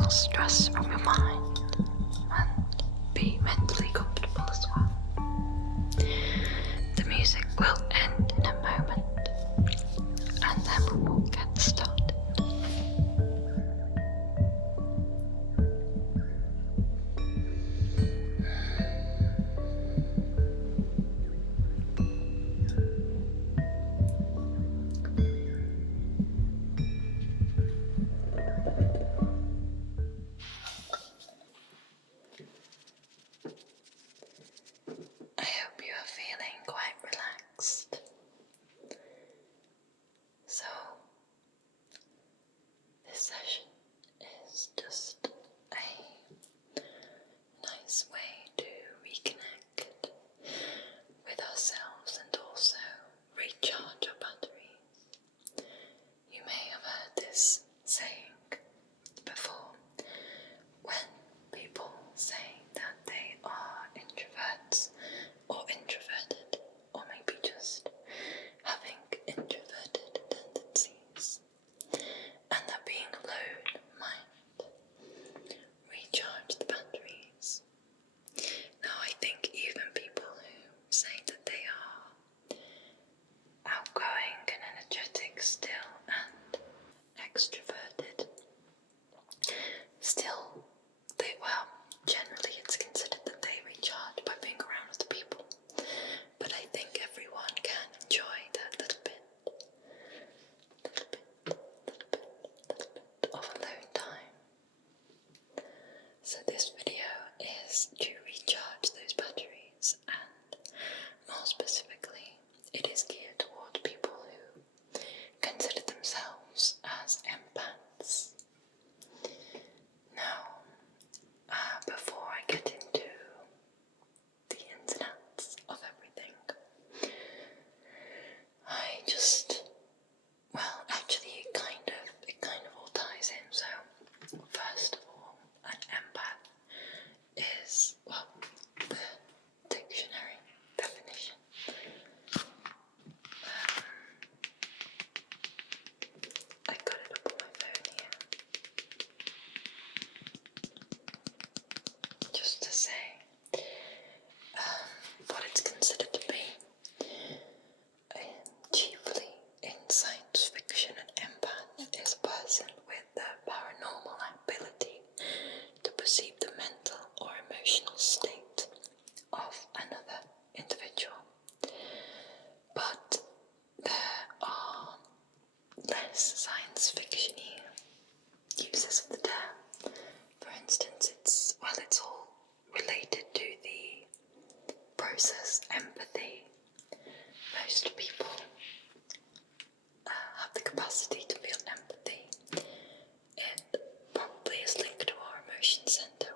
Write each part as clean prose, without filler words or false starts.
or stress from your mind and be mentally comfortable as well. The music will end in a moment and then we will get started. I hope you are feeling quite relaxed. So, this session is just a nice way to reconnect with ourselves and also recharge our batteries. You may have heard this saying before, when people say that they are introverts or introverted, or maybe just having introverted tendencies, and that being alone might recharge the batteries. Now, I think even people who say that they are outgoing and energetic still and extroverted, still, generally it's considered that they recharge by being around other people. But I think everyone can enjoy that little bit of alone time. So this video is to recharge those batteries, and more specifically, it is geared towards people who consider themselves as empaths. Now, before I get into the ins and outs of everything, it kind of all ties in. So, first of all, an empath is, the dictionary definition. I got it up on my phone here. Just to say what it's considered to be. Chiefly in science fiction, an empath is a person with the paranormal ability to perceive the mental or emotional state of another individual. But there are less science fiction-y uses of the term. For instance, it's all related to the process empathy. Most people have the capacity to feel empathy. It probably is linked to our emotion center,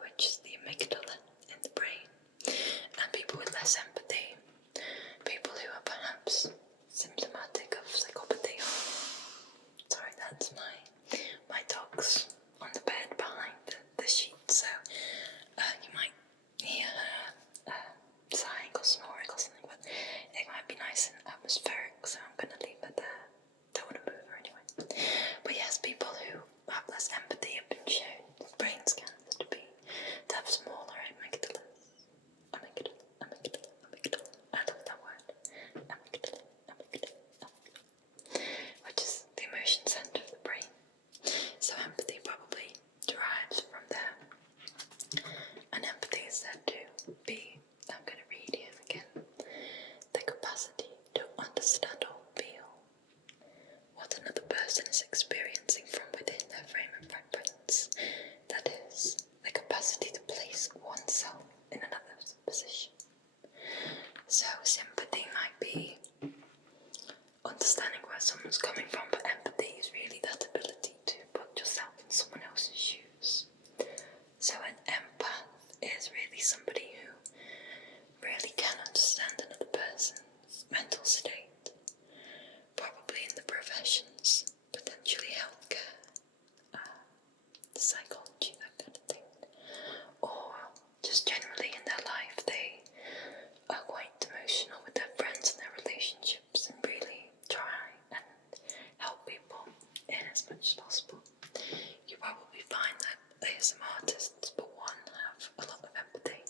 ASMR artists, but one, have a lot of empathy.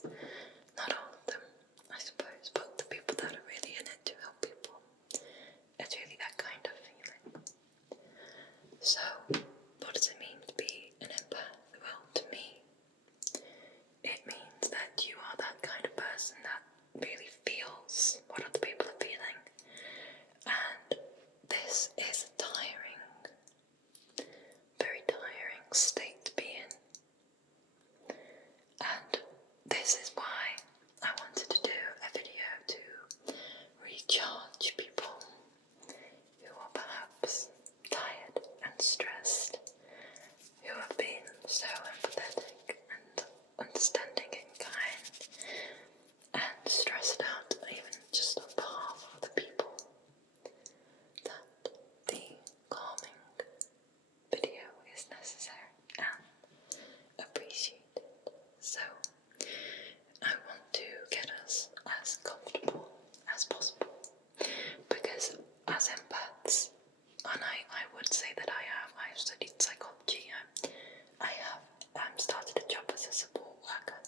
Not all of them, I suppose, but the people that are really in it to help people, it's really that kind of feeling. So, what does it mean to be an empath? Well, to me, it means that you are that kind of person that really feels what other people are feeling. And this is a tiring, very tiring state to be in. And this is why I wanted to do a video to recharge people who are perhaps tired and stressed, who have been so empathetic and understanding and kind, and stressed out even just on behalf of the people, that the calming video is necessary and appreciated. So I want to get us as comfortable as possible, because as empaths, and I would say that I've studied psychology, I have started a job as a support worker,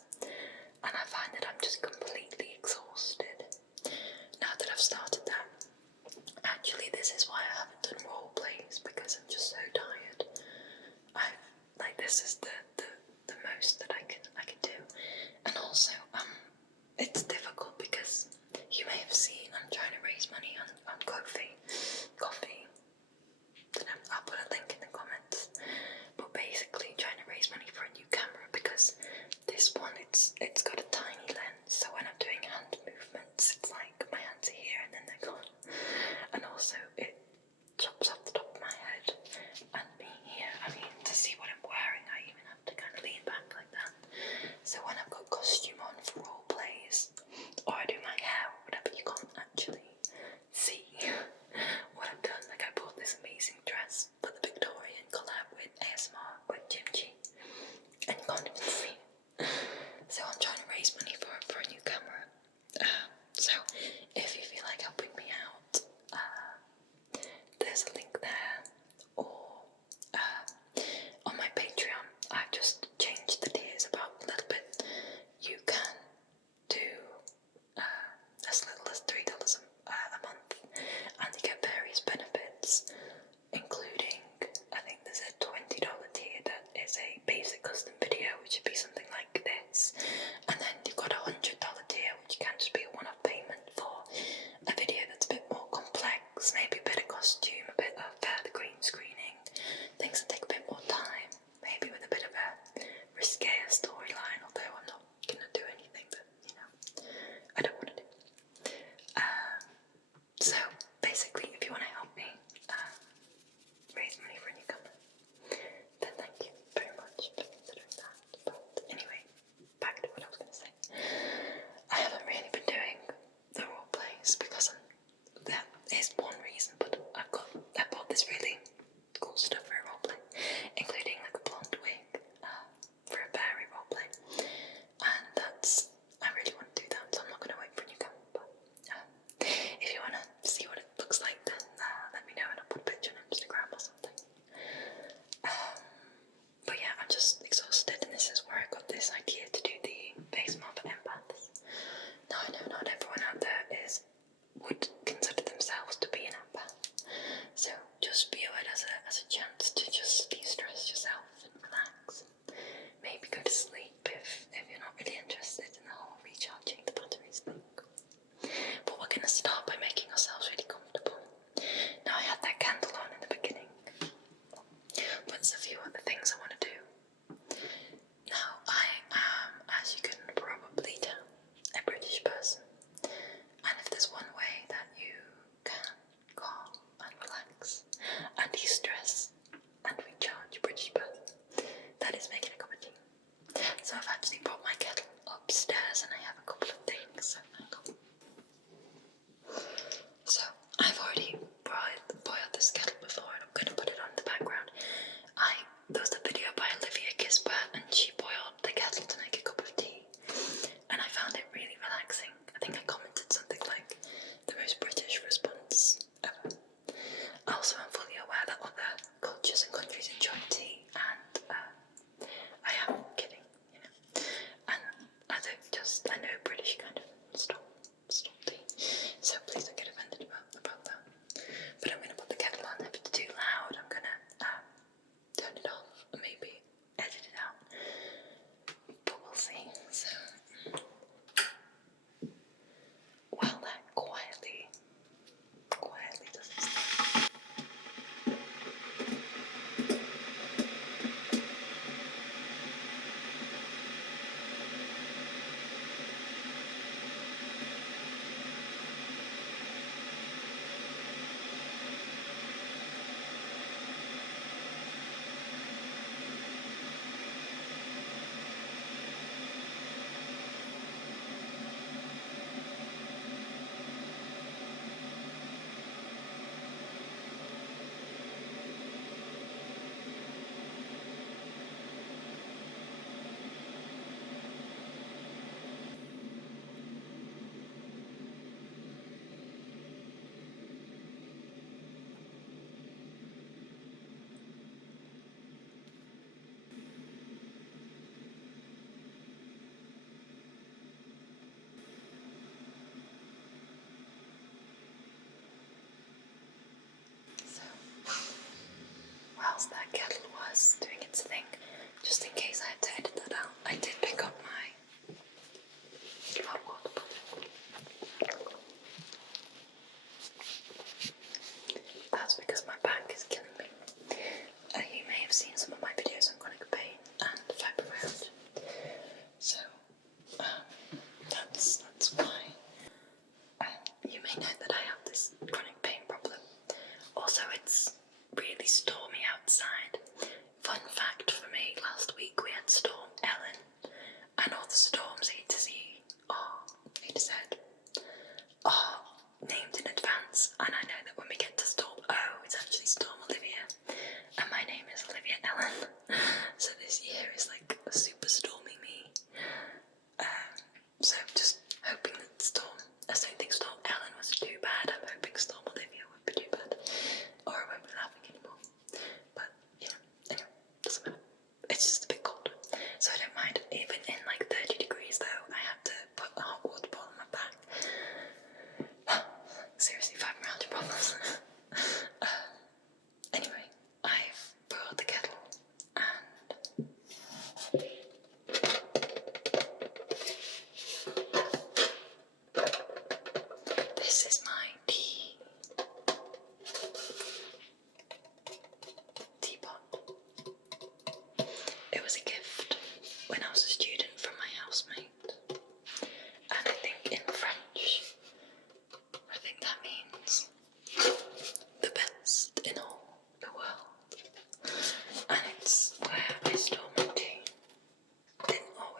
and I find that I'm just completely exhausted now that I've started that. Actually, this is why I haven't done role plays, because I'm just so tired. This is the most that I can do. And also, it's difficult because you may have seen I'm trying to raise money on coffee. I'll put a link in the comments. But basically trying to raise money for a new camera, because this one, it's got a tiny lens, so when I'm doing hand movements, it's like my hands are here and then they're gone. And also it chops off the top of my head, and being here, I mean, to see what I'm wearing, I even have to kind of lean back like that. So when I've got costume on for role plays, or I do my hair or whatever, you can't actually see what I've done. Like, I bought this amazing dress for the Victorian collab with ASMR with Kimchi, and you can't even see it. So I'm trying to raise money for a new camera,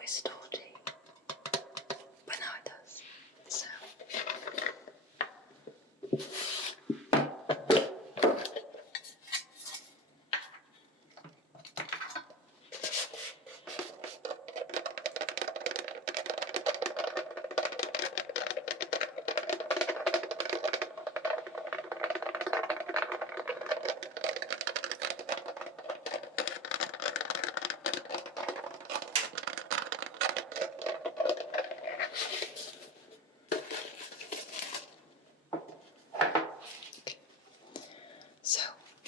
always store tea, but now it does. So So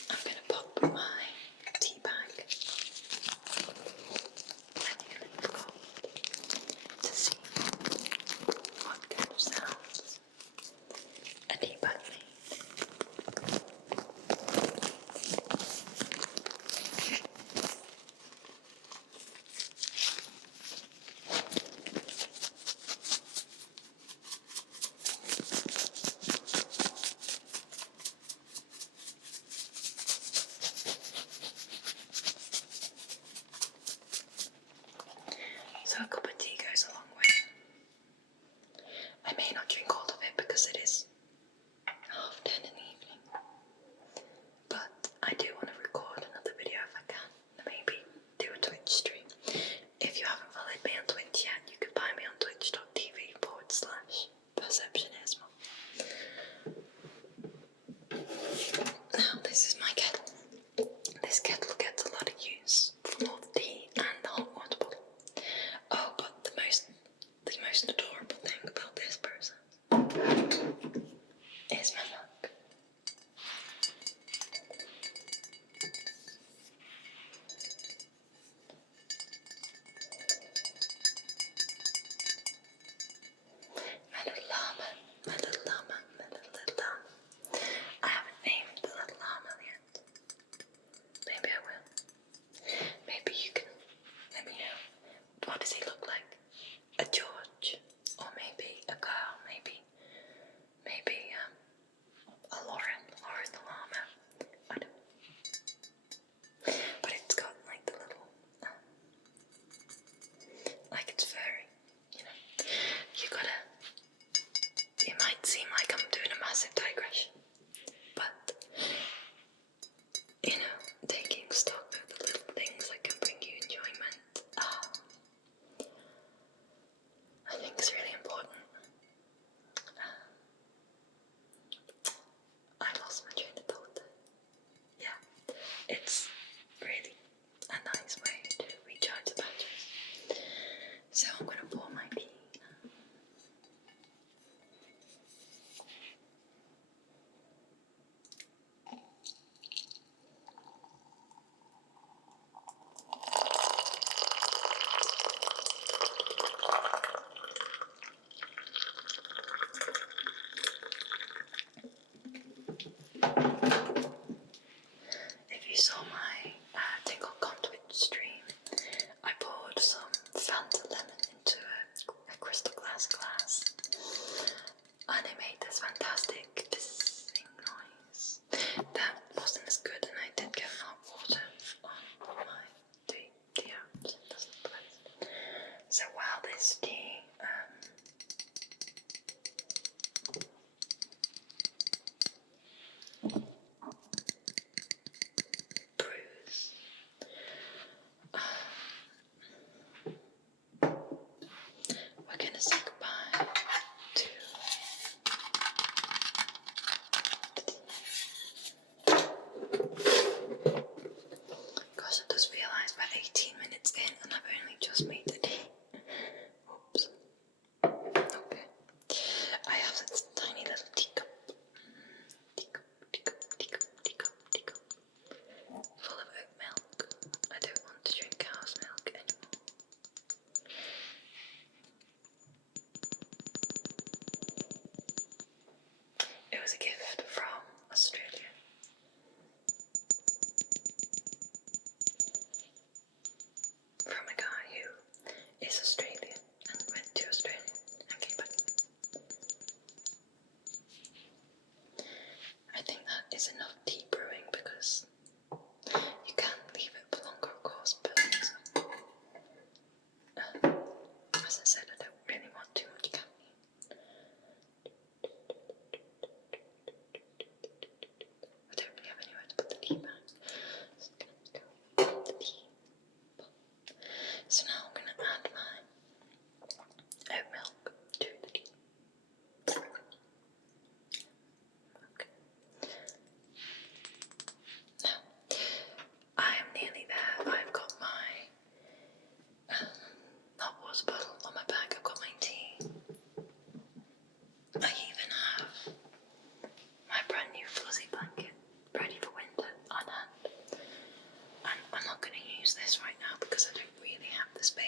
I'm going to pop my tea bag and you're going to go to see what kind of sounds a tea bag made. So a cup of tea goes a long way. I may not drink all of it because it is 10:30 in the evening, but I do want to record another video if I can, maybe do a Twitch stream. If you haven't followed me on Twitch yet, you can find me on twitch.tv/PerceptionASMR. Now this is my kettle. This kettle gets a lot of use for both tea and the hot water bottle. Oh, but the most adorable thing about this person is my mug. My little llama, my little llama, my little llama. I haven't named the little llama yet. Maybe I will. Maybe you can let me know. What does he look like? A George, or maybe a girl, maybe a Lauren. Lauren the llama. I don't know. But it's got like the little, like it's furry, you know. It might seem like I'm doing a massive digression, but you know, taking stock of the little things that can bring you enjoyment, I think is really important. I lost my train of thought. Yeah, it's really a nice way to recharge the batteries. So I'm going to pour my tea now. If you saw my Tingle Twitch stream, I poured some Fanta lemon into a crystal glass, and it made this fantastic fizzing noise. That wasn't as good, and I did get hot water on my tea out. It doesn't place. So while this tea brews, we're going to say goodbye to gosh, I just realised we're 18 minutes in and I've only just made the tea. Oops.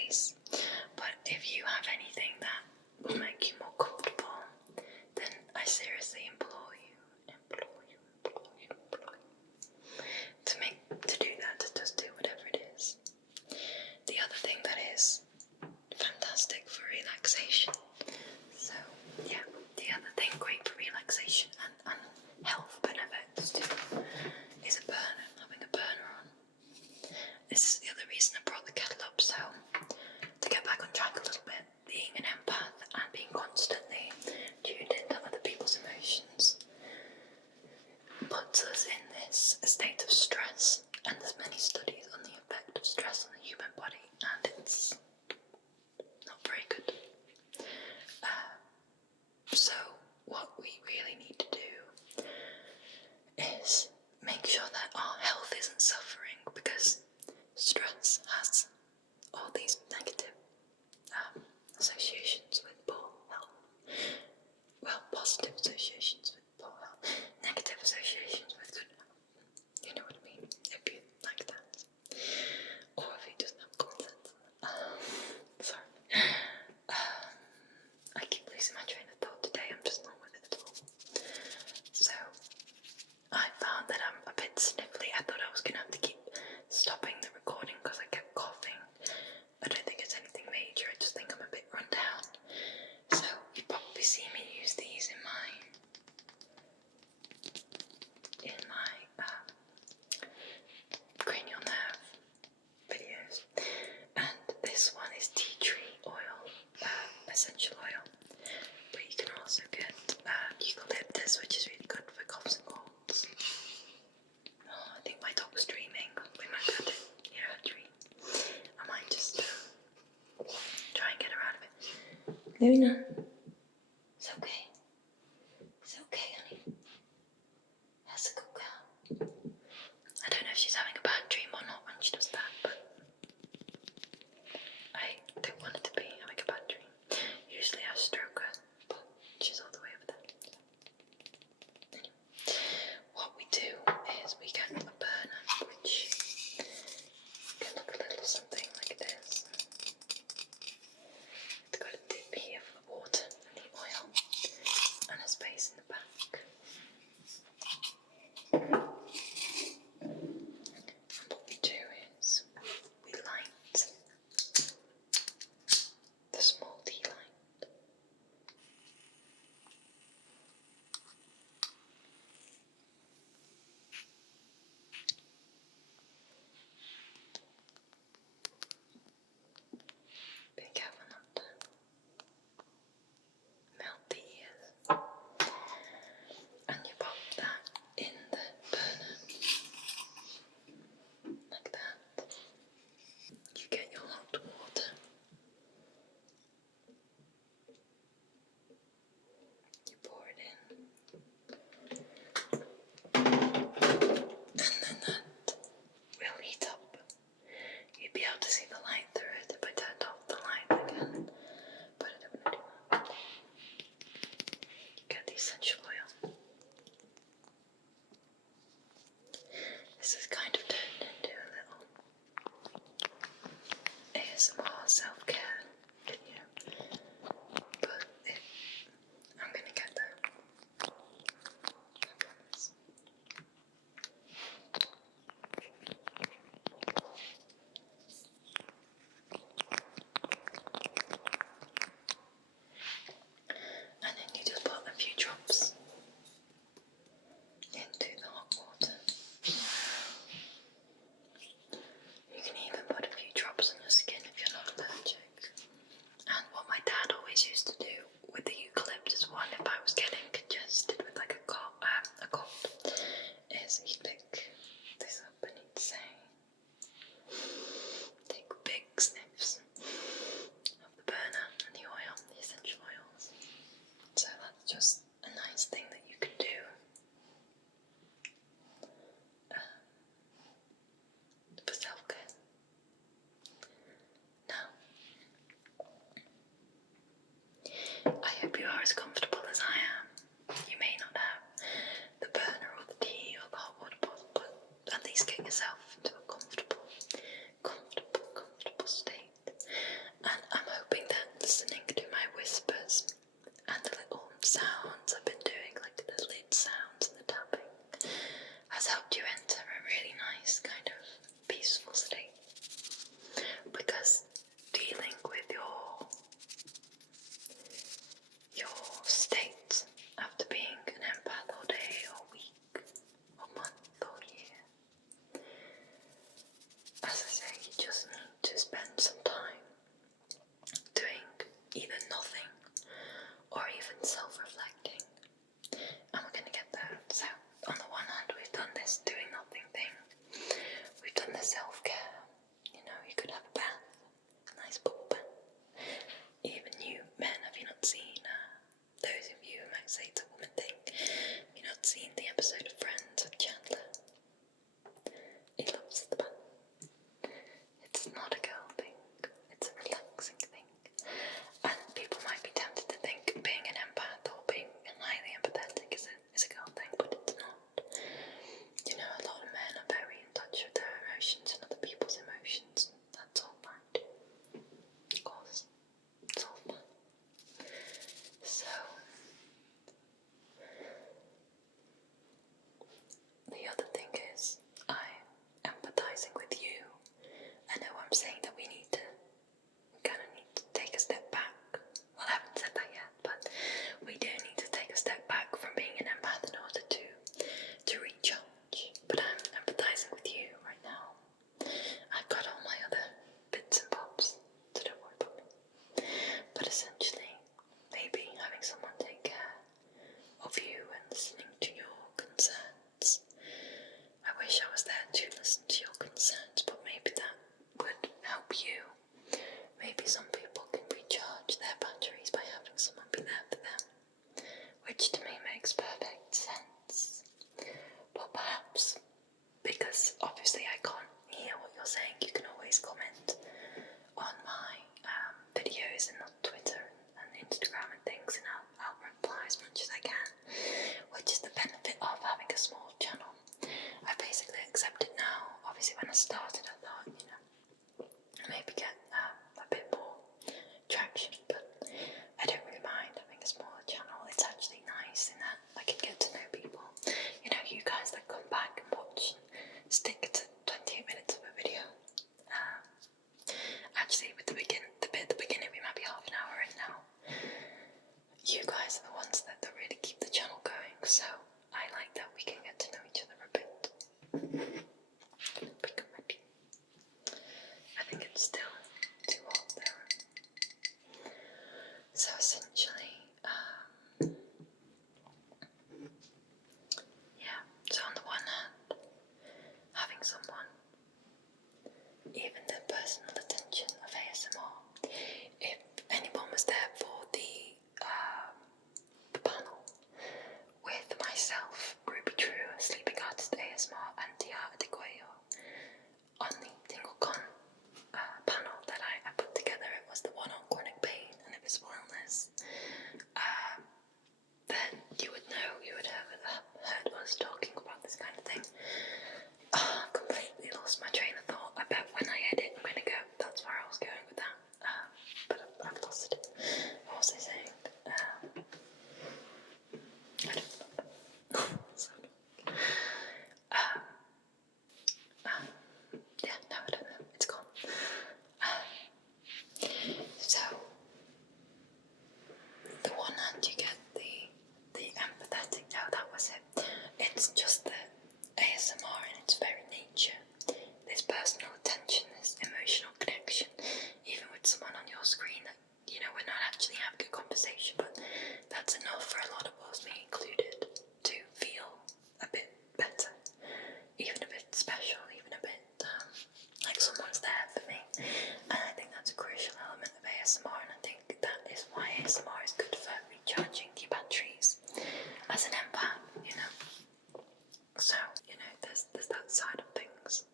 space. But if you have anything that will make you more comfortable, then I seriously implore you to do that, to just do whatever it is. The other thing that is fantastic for relaxation, so yeah, the other thing great for relaxation and health benefits too, is a burner, having a burner on. This is the other reason I brought the kettle up, so to get back on track a little bit, being an empath and being constantly tuned into other people's emotions puts us in this state of stress, and there's many studies on the effect of stress on the human body, and it's not very good. So what we really need to do is make sure that our health isn't suffering, because stress has all these negative associations with poor health. Well, positive associations with poor health, negative associations with good health. You know what I mean? If you like that. Or if he doesn't have common sense. Sorry. I keep losing my train of thought today, I'm just not with it at all. So, I found that I'm a bit sniffly. I thought I was going to have to keep stopping the recording because I kept coughing. I don't think it's anything major, I just think I'm a bit run down. So, you probably see me use these in my cranial nerve videos. And this one is tea tree oil, essential oil. But you can also get eucalyptus, which is really good for coughs and colds. Oh, I think my dog's dreaming. We might have to hear her dream. I might just try and get her out of it. Luna, it's okay. It's okay, honey. That's a good girl. I don't know if she's having a bad dream or not when she does that, but I don't want her to be having a bad dream. Usually I stroke her, but she's all the way over there. Anyway, what we do is we get a burner, which can look a little something like this. It's got a dip here for the water and the oil, and a space in the back. What we do is we light the small tea light. Be careful not to melt the ears. And you pop that in the burner, like that. You get your hot water. You pour it in. And then that will heat up. You'd be able to see the light through it if I turned off the light again. But I don't want to do that. You get the essential oil. This is kind of turned into a little ASMR self-care video, but I'm gonna get there. I promise. And then you just put a few drops into the hot water. You can even put a few drops on your skin if you're not allergic. And what my dad always used to do with the eucalyptus one, if I was getting congested with like a cold, is he'd pick this up and he'd say, take big sniffs of the burner and the oil, the essential oils. So that's just a nice thing that you can do for self-care. Now, I hope you are as comfortable as I am. You may not have the burner or the tea or the hot water bottle, but at least get yourself into a comfortable state. either nothing or even self-reflecting. And we're going to get there. So, on the one hand, we've done this doing nothing thing. We've done the self-care. You know, you could have a bath, a nice bubble bath. Even you men, have you not seen, those of you who might say it's a woman thing, have you not seen the episode of Friends with Chandler? He loves the bath. It's not a girl thing, it's a relaxing thing. And people might be tempted to think being an empath or being highly empathetic is a girl thing, but it's not. You know, a lot of men are very in touch with their emotions and other people's emotions, and that's all fine too. Of course, it's all fine. So, the other thing is, I'm empathizing with you. I know I'm saying that we kind of need to take a step back. Well, I haven't said that yet, but we do need to take a step back from being an empath in order to recharge. But I'm empathizing with you right now. I've got all my other bits and bobs, so don't worry about me. But essentially, maybe having someone take care of you and listening to your concerns. I wish I was there to listen to your concerns, but maybe that would help you. Maybe some people can recharge their batteries by having someone be there for them, which to me makes perfect sense. But perhaps, because obviously I can't hear what you're saying, you can always comment on my videos and on Twitter and Instagram and things, and I'll reply as much as I can, which is the benefit of having a small channel. I basically accept it now. Obviously when I started I thought, you know, maybe get a bit more traction, but I don't really mind having a smaller channel. It's actually nice in that I can get to know people. You know, you guys that come back and watch and stick to 28 minutes of a video. Actually, with the bit at the beginning, we might be half an hour in now. You guys are the ones that really keep the channel going, so I like that we can get to know each other a bit. I think it's still too hot there. So essentially, yeah, so on the one hand, having someone, even the personal attention of ASMR, if anyone was there for the panel with myself, Ruby True, a sleeping artist ASMR, and Tia Adequayo on the TingleCon panel that I put together, it was the one on chronic pain and invisible illness, then you would know, you would have heard us talking about this kind of thing. Completely lost my train of thought. I bet when I edit I'm going to go, that's where I was going with that, but I've lost it. What was I saying? I don't remember. So yeah, no, I don't know. It's gone. So, the one hand you get the empathetic. No, that was it. It's just the ASMR in its very nature. This personal attention, this emotional connection, even with someone on your screen that, you know, we're not actually having a conversation, but that's enough for a lot of us, me included, to feel a bit better, even a bit special, even a bit like someone's there for me. And I think that's a crucial element of ASMR, and I think that is why ASMR is good for recharging your batteries as an empath, you know. So, you know, there's that side of things.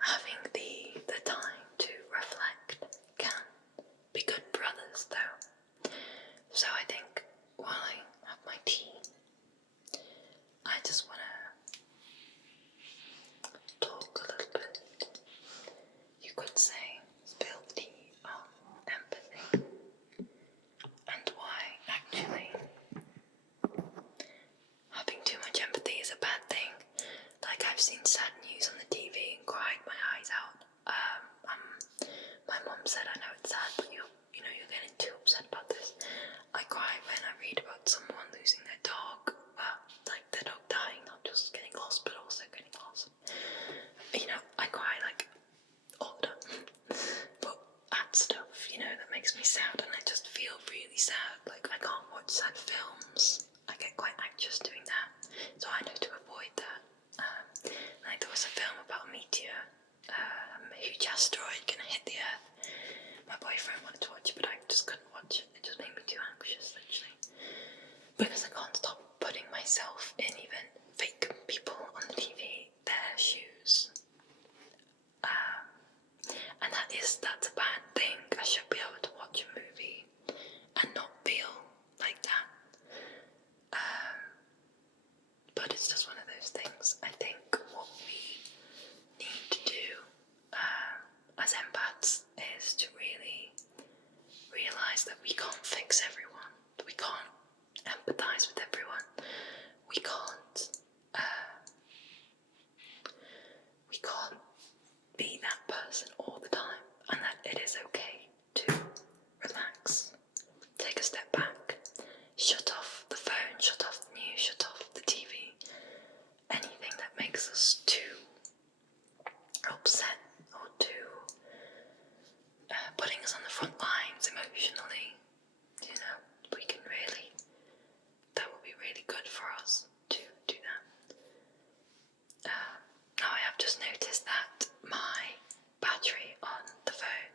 Having the time to reflect can be good for others, though. So I think while I have my tea, I just want to talk a little bit. You could say, spill the tea on empathy, and why actually having too much empathy is a bad thing. Like, I've seen sad news on the TV and cried my eyes out. My mum said, I know it's sad, but you're getting too upset about this. I cry when I read about someone losing their dog, like their dog dying, not just getting lost, but also getting lost. You know, I cry like all the time. But that stuff friend wanted to watch it, but I just couldn't watch it. It just made me too anxious, literally. Because I can't stop putting myself in even fake people on the TV, their shoes. And that's a bad thing. I should be able to watch a movie and not feel like that. But it's just one of those things. I think what we need to do as empaths is to really realise that we can't fix everyone. We can't empathise with everyone. We can't be that person all the time, and that it is okay to relax, take a step back, shut off the phone, shut off the news, shut off the TV, anything that makes us too upset or too putting us on the front lines emotionally. You know, we can really, that would be really good for us to do that. Now I have just noticed that my battery on the phone,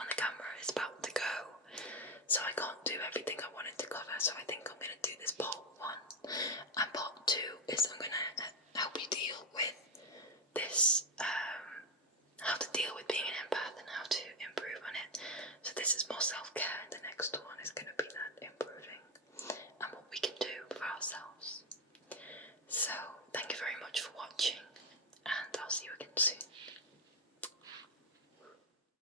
on the camera is about to go, so I can't do everything I wanted to cover, so I think